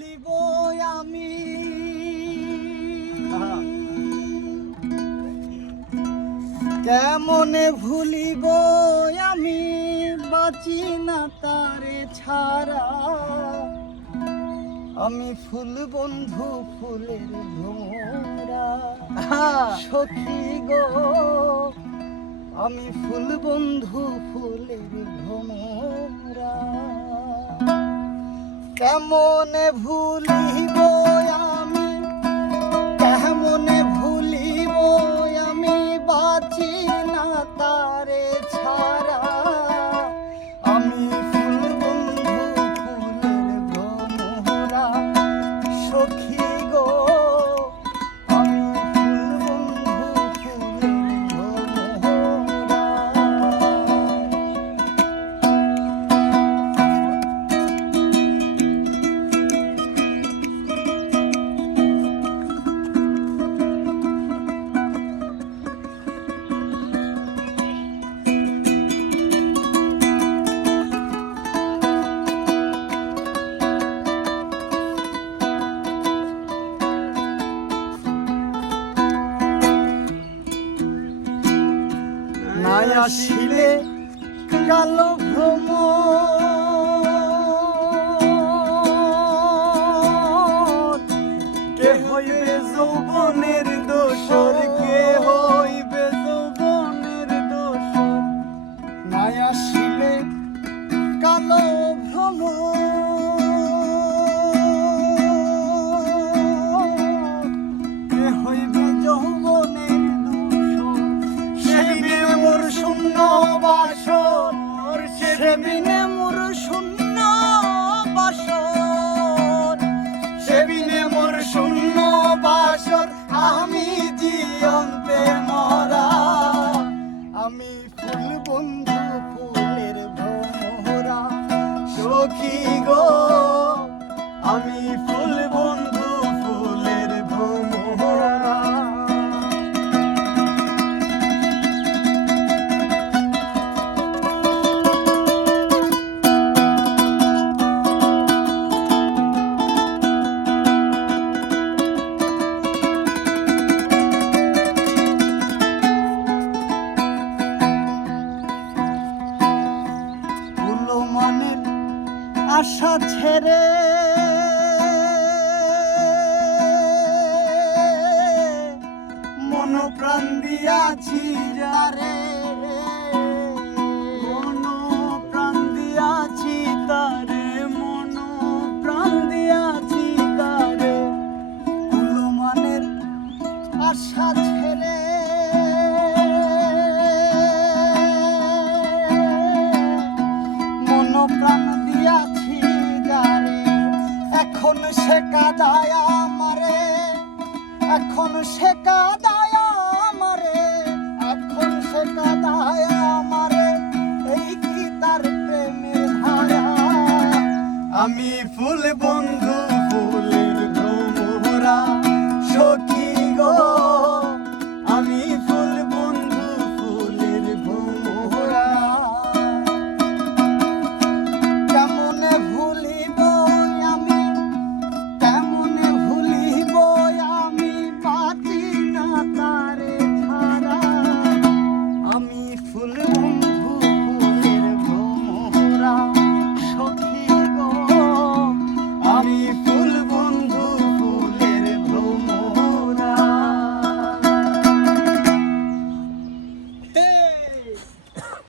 ভুলিব আমি কেমনে ভুলিব আমি বাঁচি না তারে ছাড়া আমি ফুল বন্ধু ফুলের ভ্রমরা সখী গো আমি ফুল বন্ধু ফুলের ভ্রমরা কেমনে ভুলিব আমি কেমনে ভুলিব আমি বাঁচি না তারে ছাড়া আমি ফুল বন্ধু ফুলের ভ্রমরা সখী গো আমি ফুল বন্ধু ফুলের ভ্রমরা নাই আসিলে কালো ভ্রম কে হইবে যৌবনের দোসর কে হইবে যৌবনের দোসর নাই আসিলে কালো ভ্রম কে হইবে যৌবনের শূন্য বাসর সেবিনে মোর শূন্য বাসর সেবিনে মোর শূন্য বাসর আমি জীবন্তে মরা আমি ফুল বন্ধু ফুলের ভ্রমরা সখী গো আমি ফুল বন্ধু ফুলের ভ্রমরা আশা ছেড়ে মন প্রাণ দিয়াছি যারে মন প্রাণ দিয়াছি তারে মন প্রাণ দিয়াছি তারে কুলমানের আশা ছেড়ে মন প্রাণ দিয়াছি এখন সে কাদায় আমারে এখন সে কাদায় আমারে এখন সে কাদায় আমারে এই কি তার প্রেমের ধারা আমি ফুল বন্ধু